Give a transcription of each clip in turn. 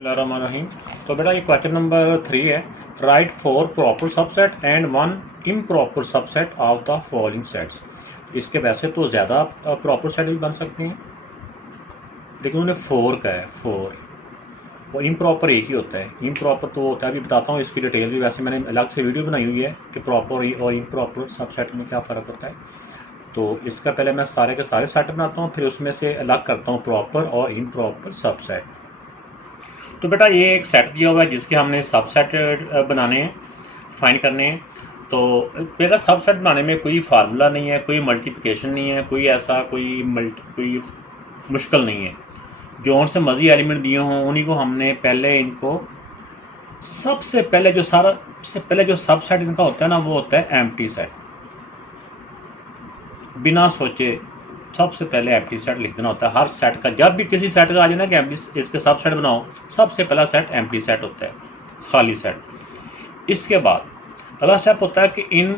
रहीम। तो बेटा ये क्वेश्चन नंबर 3 है। Right 4 proper subset and 1 improper subset of the following sets. इसके वैसे तो ज़्यादा प्रॉपर सेट भी बन सकते हैं, लेकिन उन्हें 4 का है 4, और इम्प्रॉपर एक ही होता है। इम्प्रॉपर तो होता है, अभी बताता हूँ इसकी डिटेल भी। वैसे मैंने अलग से वीडियो बनाई हुई है कि प्रॉपर और इम्प्रॉपर सबसेट में क्या फ़र्क होता है। तो इसका पहले मैं सारे के सारे सेट बनाता हूँ, फिर उसमें से अलग करता हूँ प्रॉपर और इम्प्रॉपर सबसेट। तो बेटा ये एक सेट दिया हुआ है जिसके हमने सबसेट बनाने हैं, फाइंड करने हैं। तो बेटा सबसेट बनाने में कोई फार्मूला नहीं है, कोई मल्टीप्लिकेशन नहीं है, कोई ऐसा कोई मुश्किल नहीं है। जो उनसे मर्जी एलिमेंट दिए हों उन्हीं को हमने पहले इनको सबसे पहले जो सबसेट इनका होता है ना, वो होता है एम्प्टी सेट। बिना सोचे सबसे पहले एम्प्टी सेट लिख देना होता है हर सेट का। जब भी किसी सेट का आ जाए ना कि इसके सब सेट बनाओ, सबसे पहला सेट एम्प्टी सेट होता है, खाली सेट। इसके बाद अगला स्टेप होता है कि इन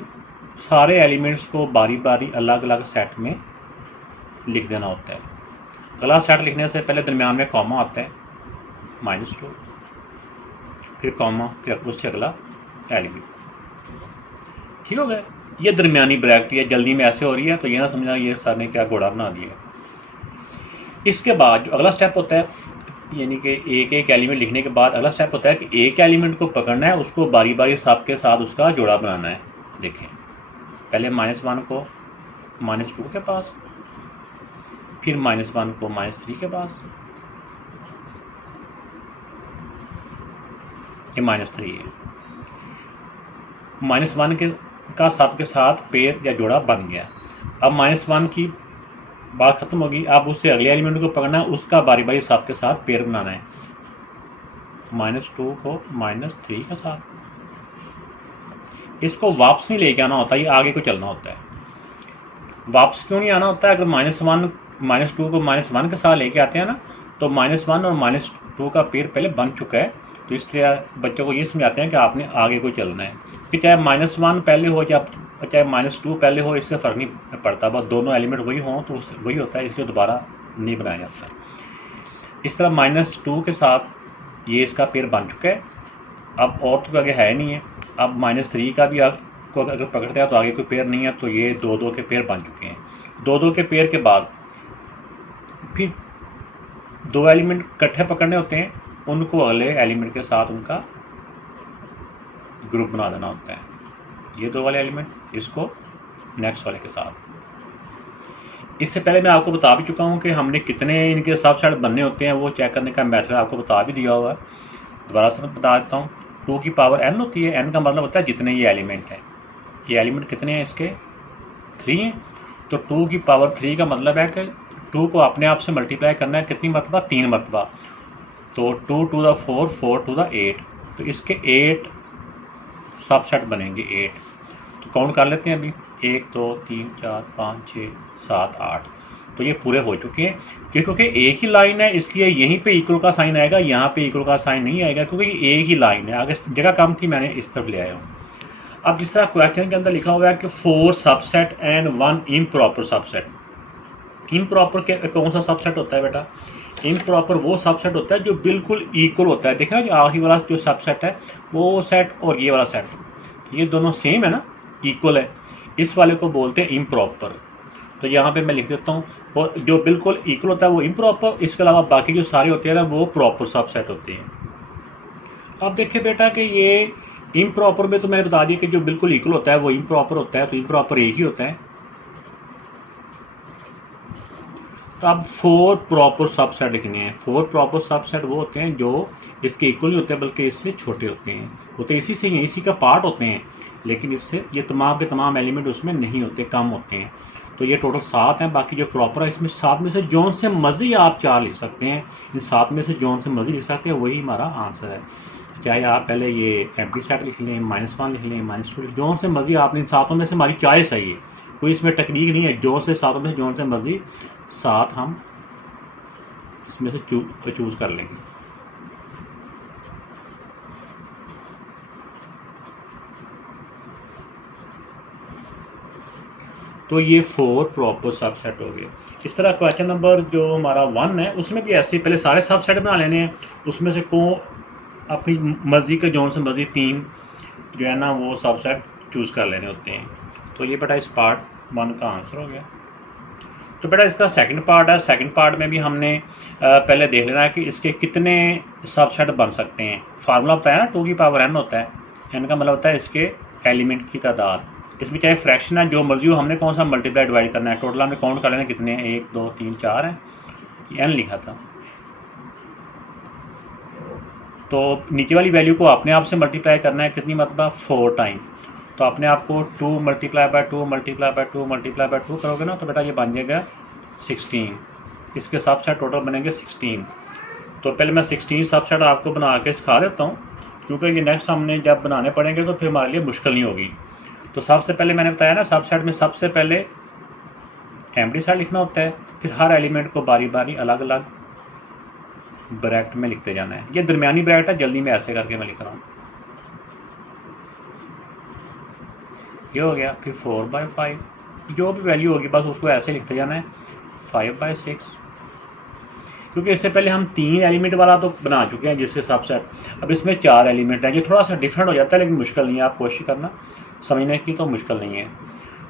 सारे एलिमेंट्स को बारी बारी अलग अलग सेट में लिख देना होता है। अगला सेट लिखने से पहले दरमियान में कॉमा आता है, -2, फिर कॉमा, फिर उससे अगला एलिमेंट। ठीक हो गया। ये दरमियानी ब्रैकेट है, जल्दी में ऐसे हो रही है तो ये ना समझना ये सर ने क्या घोड़ा बना दिया। इसके बाद जो अगला स्टेप होता है, यानी कि एक एक एलिमेंट लिखने के बाद अगला स्टेप होता है कि एक एलिमेंट को पकड़ना है, उसको बारी बारी सब के साथ उसका जोड़ा बनाना है। देखें, पहले -1 को -2 के पास, फिर -1 को -3 के पास, ये -3 है। -1 का सब के साथ पेयर या जोड़ा बन गया। अब -1 की बात खत्म होगी, अब उससे अगले एलिमेंट को पकड़ना है, उसका बारी बारी सब के साथ पेयर बनाना है। -2 को -3 के साथ, इसको वापस नहीं लेके आना होता, ये आगे को चलना होता है। वापस क्यों नहीं आना होता है? अगर -2 को -1 के साथ लेके आते हैं ना, तो -1 और -2 का पेयर पहले बन चुका है। तो इस तरह बच्चों को ये समझाते हैं कि आपने आगे को चलना है। फिर चाहे -1 पहले हो चाहे -2 पहले हो, इससे फ़र्क नहीं पड़ता, बस दोनों एलिमेंट वही हों तो वही होता है, इसलिए दोबारा नहीं बनाया जाता। इस तरह -2 के साथ ये इसका पेयर बन चुका है। अब और तो आगे है नहीं है। अब -3 का भी को अगर पकड़ते हैं तो आगे कोई पेयर नहीं है, तो ये 2-2 के पेयर बन चुके हैं। 2-2 के पेयर के बाद फिर 2 एलिमेंट इकट्ठे पकड़ने होते हैं, उनको अगले एलिमेंट के साथ उनका ग्रुप बना देना होता है। ये 2 वाले एलिमेंट, इसको नेक्स्ट वाले के साथ। इससे पहले मैं आपको बता भी चुका हूँ कि हमने कितने इनके सबसेट बनने होते हैं, वो चेक करने का मेथड आपको बता भी दिया हुआ है। दोबारा से मैं बता देता हूँ। 2 की पावर n होती है। n का मतलब होता है जितने ये एलिमेंट हैं। ये एलिमेंट कितने हैं इसके? 3 हैं। तो 2 की पावर 3 का मतलब है कि 2 को अपने आप से मल्टीप्लाई करना है कितनी मरतबा? 3 मरतबा। तो 2 to the 4, 4 to the 8, तो इसके 8 सबसेट बनेंगे। 8 तो काउंट कर लेते हैं अभी। 1 2 3 4 5 6 7 8। तो ये पूरे हो चुके हैं। क्योंकि एक ही लाइन है इसलिए यहीं पे इक्वल का साइन आएगा, यहाँ पे इक्वल का साइन नहीं आएगा, क्योंकि ये एक ही लाइन है। आगे जगह कम थी, मैंने इस तरफ ले आया हूँ। अब जिस तरह क्वेश्चन के अंदर लिखा हुआ है कि 4 subset and 1 improper subset. Improper के कौन सा सबसेट होता है बेटा? इम्प्रॉपर वो सबसेट होता है जो बिल्कुल इक्वल होता है। देखना जो आखिरी वाला जो सबसेट है वो सेट और ये वाला सेट, ये दोनों सेम है ना, इक्वल है, इस वाले को बोलते हैं इम्प्रॉपर। तो यहाँ पे मैं लिख देता हूँ, और जो बिल्कुल इक्वल होता है वो इम्प्रॉपर, इसके अलावा बाकी जो सारे होते हैं ना वो प्रॉपर सबसेट होते हैं। अब देखिए बेटा कि ये इम्प्रॉपर में तो मैंने बता दिया कि जो बिल्कुल इक्वल होता है वो इम्प्रॉपर होता है, तो इम्प्रॉपर एक ही होता है। तो अब 4 प्रॉपर सबसेट लिखने हैं। 4 प्रॉपर सबसेट वो होते हैं जो इसके इक्वल नहीं होते बल्कि इससे छोटे होते हैं, होते इसी से ही, इसी का पार्ट होते हैं, लेकिन इससे ये तमाम के तमाम एलिमेंट उसमें नहीं होते, कम होते हैं। तो ये टोटल 7 हैं। बाकी जो प्रॉपर है इसमें 7 में से जौन से मर्जी आप 4 लिख सकते हैं। इन 7 में से जौन से मर्जी लिख सकते हैं, वही हमारा आंसर है। चाहे आप पहले ये एम्प्टी सेट लिख लें, -1 लिख लें, -2, जौन से मर्जी आपने इन 7 में से, हमारी चॉइस है, ये कोई इसमें टेक्निक नहीं है। जौन से 7 में से जौन से मर्जी 7 हम इसमें से चूज कर लेंगे। तो ये 4 प्रॉपर सबसेट हो गए। इस तरह क्वेश्चन नंबर जो हमारा 1 है उसमें भी ऐसे पहले सारे सबसेट बना लेने हैं, उसमें से को अपनी मर्जी के जोन से मर्जी 3 जो है ना वो सबसेट चूज़ कर लेने होते हैं। तो ये बेटा इस पार्ट 1 का आंसर हो गया। तो बेटा इसका सेकंड पार्ट है। सेकंड पार्ट में भी हमने पहले देख लेना है कि इसके कितने सबसेट बन सकते हैं। फार्मूला बताया ना 2 की पावर n होता है, n का मतलब होता है इसके एलिमेंट की तादाद। इसमें चाहे फ्रैक्शन है जो मर्जी हो, हमने कौन सा मल्टीप्लाई डिवाइड करना है, टोटल हमने काउंट कर लेना कितने हैं, 1 2 3 4 है, n लिखा था। तो नीचे वाली वैल्यू को अपने आप से मल्टीप्लाई करना है, कितनी मतलब 4 टाइम। तो अपने आप को 2 multiply by 2 multiply by 2 multiply by 2 करोगे ना तो बेटा ये बन जाएगा 16। इसके सबसेट टोटल बनेंगे 16। तो पहले मैं 16 सबसेट आपको बना के सिखा देता हूँ, क्योंकि ये नेक्स्ट हमने जब बनाने पड़ेंगे तो फिर हमारे लिए मुश्किल नहीं होगी। तो सबसे पहले मैंने बताया ना सबसेट में सबसे पहले एम्प्टी सेट लिखना होता है, फिर हर एलिमेंट को बारी बारी अलग अलग ब्रैकेट में लिखते जाना है। ये दरमियानी ब्रैकेट है, जल्दी में ऐसे करके मैं लिख रहा हूँ। ये हो गया। फिर 4/5 जो भी वैल्यू होगी बस उसको ऐसे लिखते जाना है। 5/6 क्योंकि इससे पहले हम 3 एलिमेंट वाला तो बना चुके हैं जिसके सबसेट, अब इसमें 4 एलिमेंट हैं जो थोड़ा सा डिफरेंट हो जाता है, लेकिन मुश्किल नहीं है, आप कोशिश करना समझने की तो मुश्किल नहीं है।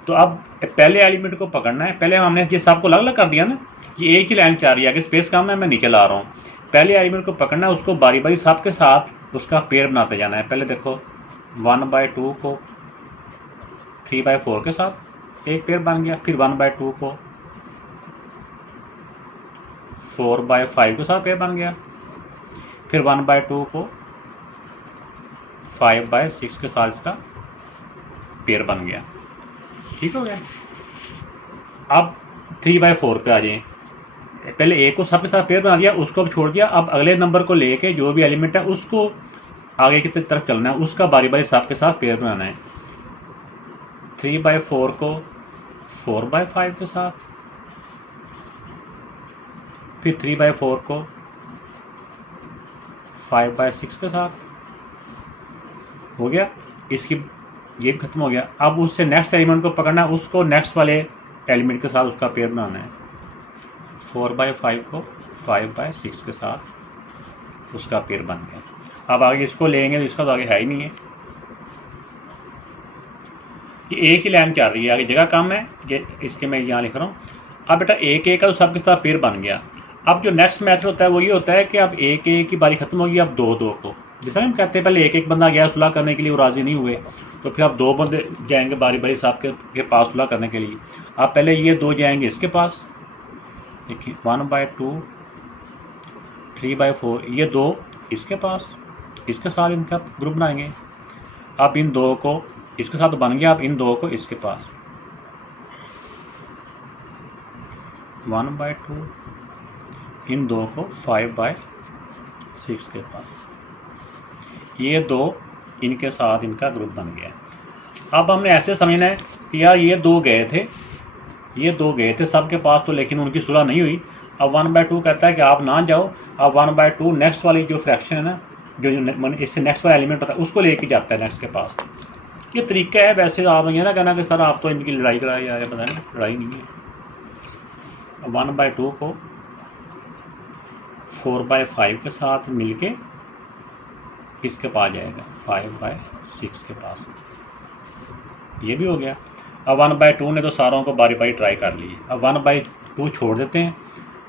तो अब पहले एलिमेंट को पकड़ना है। पहले हमने ये सबको अलग अलग कर दिया ना, ये एक ही लाइन चाह रही है, आगे स्पेस कम है, मैं नीचे ला रहा हूँ। पहले एलिमेंट को पकड़ना है, उसको बारी बारी सब के साथ उसका पेयर बनाते जाना है। पहले देखो 1/2 को 3/4 के साथ एक पेयर बन गया, फिर 1/2 को 4/5 के साथ पेयर बन गया, फिर 1/2 को 5/6 के साथ इसका पेयर बन गया। ठीक हो गया। अब 3/4 पे आ जाए। पहले एक को सबके साथ पेयर बना दिया, उसको अब छोड़ दिया। अब अगले नंबर को लेके जो भी एलिमेंट है उसको आगे की तरफ चलना है, उसका बारी बारी सबके साथ पेयर बनाना है। 3/4 को 4/5 के साथ, फिर 3/4 को 5/6 के साथ हो गया। इसकी ये भी खत्म हो गया। अब उससे नेक्स्ट एलिमेंट को पकड़ना है, उसको नेक्स्ट वाले एलिमेंट के साथ उसका पेयर बनाना है। 4/5 को 5/6 के साथ उसका पेयर बन गया। अब आगे इसको लेंगे तो इसका तो आगे है ही नहीं है, ये एक ही लाइन चल रही है, आगे जगह कम है, ये इसके मैं यहाँ लिख रहा हूँ। अब बेटा एक एक का तो सबके साथ पेयर बन गया। अब जो नेक्स्ट मेथड होता है वो ये होता है कि अब एक एक की बारी खत्म होगी, अब 2-2 को, जैसा हम कहते हैं पहले एक बंदा गया सुलह करने के लिए, वो राज़ी नहीं हुए, तो फिर अब 2 बंदे जाएंगे बारी बारी साहब के पास सुलह करने के लिए। अब पहले ये 2 जाएंगे इसके पास, देखिए 1/2 3/4, ये 2 इसके पास, इसके साथ इनका ग्रुप बनाएंगे। अब इन 2 को इसके साथ बन गया, अब इन 2 को इसके पास 1/2, इन 2 को 5/6 के पास, ये 2 इनके साथ इनका ग्रुप बन गया। अब हमने ऐसे समझना है कि यार ये 2 गए थे सबके पास, तो लेकिन उनकी सुलह नहीं हुई। अब 1/2 कहता है कि आप ना जाओ, अब 1/2 नेक्स्ट वाली जो फ्रैक्शन है ना, जो इससे नेक्स्ट वाला एलिमेंट होता है उसको लेके जाता है नेक्स्ट के पास। ये तरीका है। वैसे आप ये ना कहना कि सर आप तो इनकी लड़ाई कराए या पता नहीं, लड़ाई नहीं है। 1/2 को 4/5 के साथ मिलके इसके पास जाएगा 5/6 के पास, ये भी हो गया। अब 1/2 ने तो सारों को बारी बारी ट्राई कर ली, अब 1/2 छोड़ देते हैं।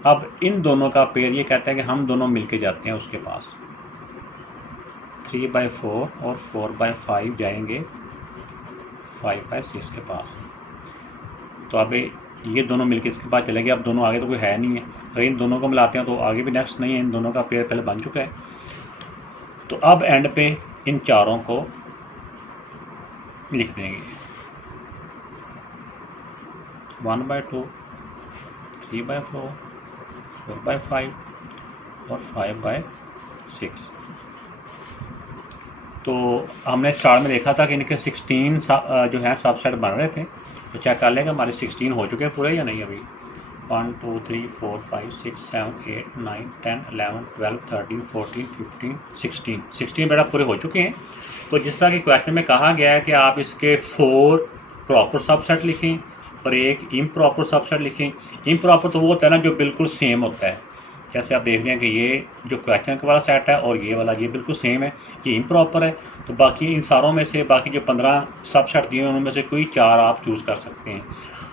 अब इन दोनों का पेयर ये कहता है कि हम दोनों मिलके जाते हैं उसके पास। 3/4 और 4/5 जाएंगे 5/6 के पास। तो अब ये दोनों मिलके इसके पास चले गए। अब दोनों आगे तो कोई है नहीं है, अगर इन दोनों को मिलाते हैं तो आगे भी नेक्स्ट नहीं है, इन दोनों का पेयर पहले बन चुका है। तो अब एंड पे इन चारों को लिख देंगे 1/2 3/4 4/5 और 5/6। तो हमने स्टार्ट में देखा था कि इनके 16 जो है सबसेट बन रहे थे, तो चेक कर लेंगे हमारे 16 हो चुके हैं पूरे या नहीं। अभी 1 2 3 4 5 6 7 8 9 10 11 12 13 14 15 16 बेटा पूरे हो चुके हैं। तो जिस तरह के क्वेश्चन में कहा गया है कि आप इसके 4 प्रॉपर सबसेट लिखें और एक इम्प्रॉपर सबसेट लिखें। इम्प्रॉपर तो वो होता है ना जो बिल्कुल सेम होता है, जैसे आप देख रहे हैं कि ये जो क्वेश्चन वाला सेट है और ये वाला ये बिल्कुल सेम है, ये इम्प्रॉपर है। तो बाकी इन सारों में से बाकी जो 15 सबसेट दिए हैं उनमें से कोई 4 आप चूज़ कर सकते हैं।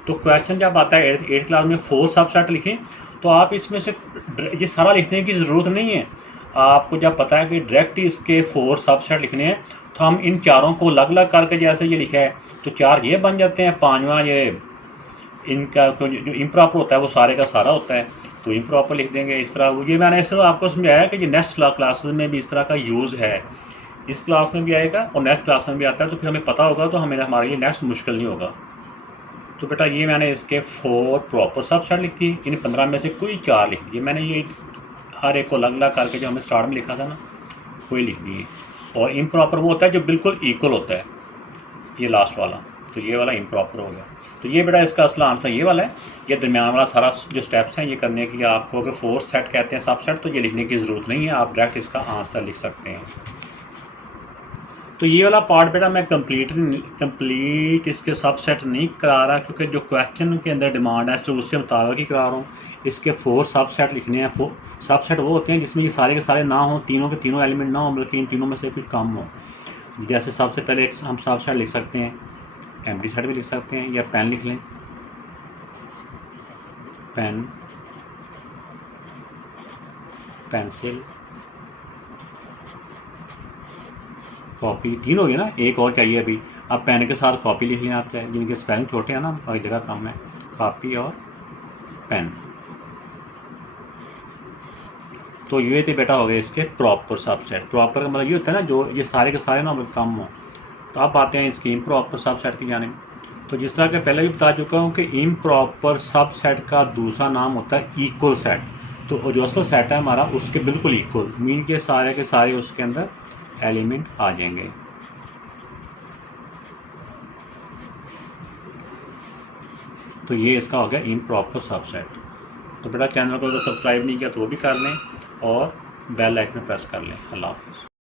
तो क्वेश्चन जब आता है 8th क्लास में 4 सबसेट लिखें, तो आप इसमें से ये सारा लिखने की ज़रूरत नहीं है। आपको जब पता है कि डायरेक्ट इसके 4 सबसेट लिखने हैं, तो हम इन चारों को अलग अलग करके जैसे ये लिखा है तो 4 ये बन जाते हैं, 5वां ये इनका जो इम्प्रॉपर होता है वो सारे का सारा होता है, तो इम्प्रॉपर लिख देंगे इस तरह। ये मैंने सिर्फ आपको समझाया कि जो नेक्स्ट क्लासेस में भी इस तरह का यूज़ है, इस क्लास में भी आएगा और नेक्स्ट क्लास में भी आता है, तो फिर हमें पता होगा, तो हमें हमारे लिए नेक्स्ट मुश्किल नहीं होगा। तो बेटा ये मैंने इसके 4 प्रॉपर सबसेट लिख दिए, इन 15 में से कोई 4 लिख दिए मैंने। ये हर एक को अलग अलग करके जो हमें स्टार्ट में लिखा था ना कोई लिख दिए। और इम्प्रॉपर वो होता है जो बिल्कुल इक्वल होता है, ये लास्ट वाला, तो ये वाला इम्प्रॉपर हो गया। तो ये बेटा इसका असला आंसर ये वाला है। ये दरमियान वाला सारा जो स्टेप्स हैं ये करने के लिए आपको अगर 4 सेट कहते हैं सबसेट, तो ये लिखने की ज़रूरत नहीं है, आप डायरेक्ट इसका आंसर लिख सकते हैं। तो ये वाला पार्ट बेटा मैं कंप्लीट इसके सबसेट नहीं करा रहा, क्योंकि जो क्वेश्चन के अंदर डिमांड है सिर्फ उसके मुताबिक ही करा रहा हूँ। इसके 4 सबसेट लिखने हैं। सबसेट वो होते हैं जिसमें ये सारे के सारे ना हो, तीनों के तीनों एलिमेंट ना हो, बल्कि इन तीनों में से कोई कम हो। जैसे सबसे पहले हम सबसेट लिख सकते हैं, एम्प्टी सेट भी लिख सकते हैं, या पेन लिख लें, पेन, पेंसिल, कॉपी, 3 हो गए ना, एक और चाहिए अभी। अब पेन के साथ कॉपी लिख लें आप, चाहे जिनके स्पेलिंग छोटे हैं ना और जगह कम है, कॉपी और पेन। तो ये थे बेटा हो गए इसके प्रॉपर सबसेट। प्रॉपर का मतलब ये होता है ना जो ये सारे के सारे ना कम हो। तो आप आते हैं इसकी इम्प्रॉपर सबसेट की जाने। तो जिस तरह के पहले भी बता चुका हूँ कि इम्प्रॉपर सबसेट का दूसरा नाम होता है इक्वल सेट। तो जो असल सेट है हमारा उसके बिल्कुल इक्वल, मीन के सारे उसके अंदर एलिमेंट आ जाएंगे। तो ये इसका हो गया इम्प्रॉपर सबसेट। तो बेटा चैनल को अगर सब्सक्राइब नहीं किया तो वो भी कर लें और बेल आइकन प्रेस कर लें। अल्लाह हाफ़िज़।